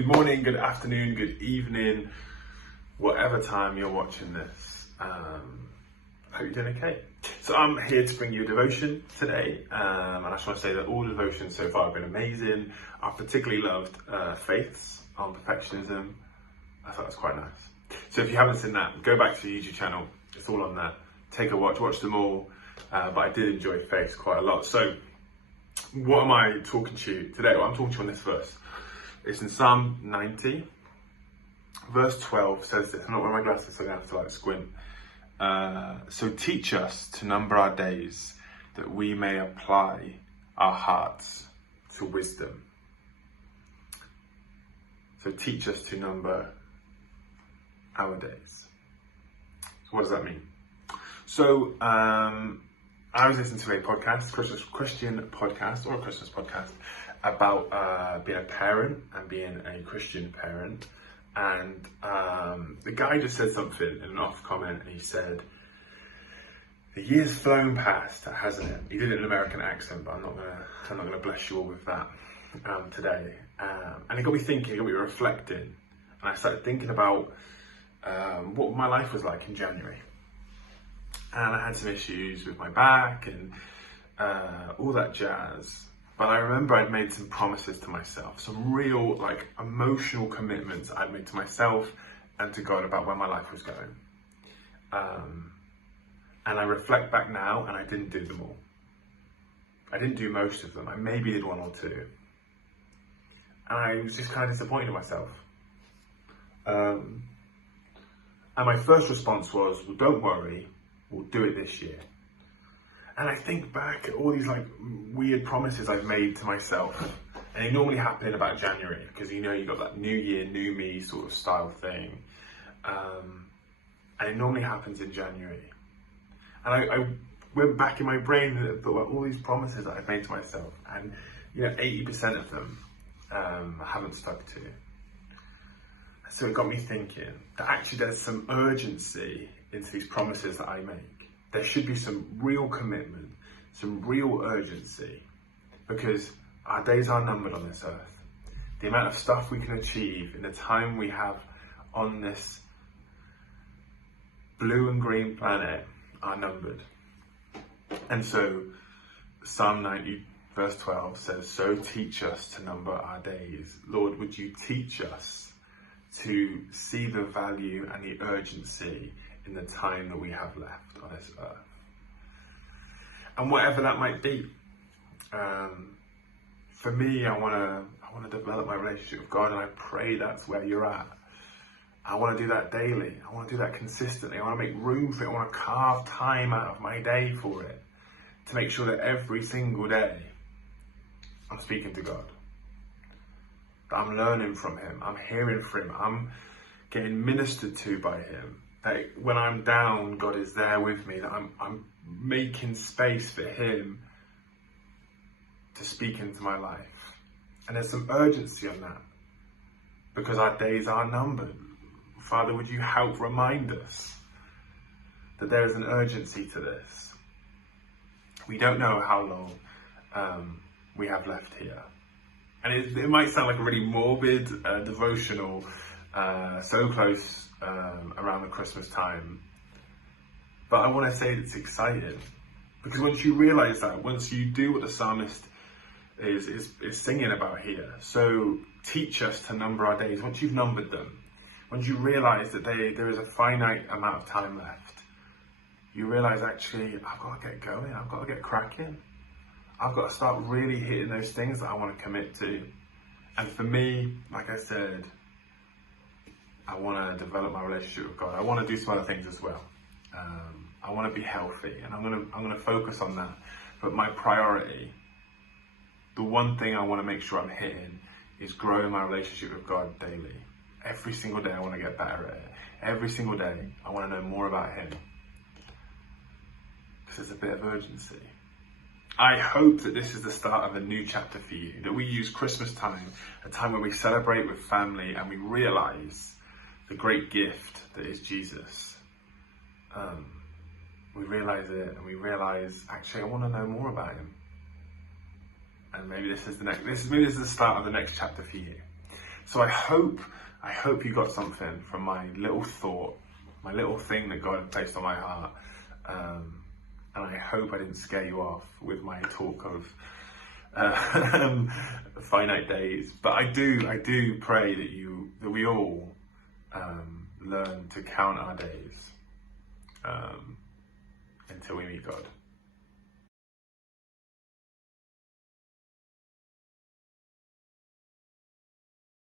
Good morning, good afternoon, good evening, whatever time you're watching this. I hope you're doing okay. So I'm here to bring you a devotion today, and I just want to say that all devotions so far have been amazing. I particularly loved Faith's on perfectionism. I thought it was quite nice. So if you haven't seen that, go back to the YouTube channel. It's all on there. Take a watch them all. But I did enjoy Faith quite a lot. So what am I talking to you today? Well, I'm talking to you on this verse. It's in Psalm 90, verse 12 says this. I'm not wearing my glasses, so I'm going to have to squint. So teach us to number our days, that we may apply our hearts to wisdom. So teach us to number our days. So what does that mean? So I was listening to a podcast, Christian podcast, or a Christmas podcast, about being a parent and being a Christian parent. And the guy just said something in an off comment, and he said, "The year's flown past, hasn't it?" He did it in an American accent, but I'm not gonna bless you all with that today. And it got me thinking, it got me reflecting, and I started thinking about what my life was like in January. And I had some issues with my back and all that jazz. But I remember I'd made some promises to myself, some real emotional commitments I'd made to myself and to God about where my life was going. And I reflect back now, and I didn't do them all. I didn't do most of them. I maybe did one or two. And I was just kind of disappointed in myself. And my first response was, well, don't worry, we'll do it this year. And I think back at all these weird promises I've made to myself, and they normally happen in about January, because you got that new year, new me sort of style thing, and it normally happens in January. And I went back in my brain and thought about all these promises that I've made to myself, and 80% of them I haven't stuck to. So it got me thinking that actually there's some urgency into these promises that I make. There should be some real commitment, some real urgency, because our days are numbered on this earth. The amount of stuff we can achieve in the time we have on this blue and green planet are numbered. And so Psalm 90 verse 12 says, so teach us to number our days. Lord, would you teach us to see the value and the urgency in the time that we have left on this earth, and whatever that might be. For me, I want to develop my relationship with God, and I pray that's where you're at. I want to do that daily. I want to do that consistently. I want to make room for it. I want to carve time out of my day for it, to make sure that every single day I'm speaking to God, that I'm learning from Him, I'm hearing from Him, I'm getting ministered to by Him. That when I'm down, God is there with me, that I'm making space for Him to speak into my life. And there's some urgency on that, because our days are numbered. Father, would you help remind us that there is an urgency to this? We don't know how long we have left here. And it might sound like a really morbid devotional, so close around the Christmas time, but I want to say it's exciting, because once you realize that, once you do what the psalmist is singing about here, so teach us to number our days. Once you've numbered them, once you realize that there is a finite amount of time left, you realize actually I've got to get going, I've got to get cracking, I've got to start really hitting those things that I want to commit to. And for me, like I said, I want to develop my relationship with God. I want to do some other things as well. I want to be healthy, and I'm going to focus on that. But my priority, the one thing I want to make sure I'm hitting, is growing my relationship with God daily. Every single day I want to get better at it. Every single day I want to know more about Him, because there's a bit of urgency. I hope that this is the start of a new chapter for you, that we use Christmas time, a time where we celebrate with family and we realize the great gift that is Jesus. We realize it, and we realize, actually, I want to know more about Him. And maybe this is the start of the next chapter for you. So I hope you got something from my little thought, my little thing that God had placed on my heart. And I hope I didn't scare you off with my talk of finite days. But I do pray that we all learn to count our days until we meet God.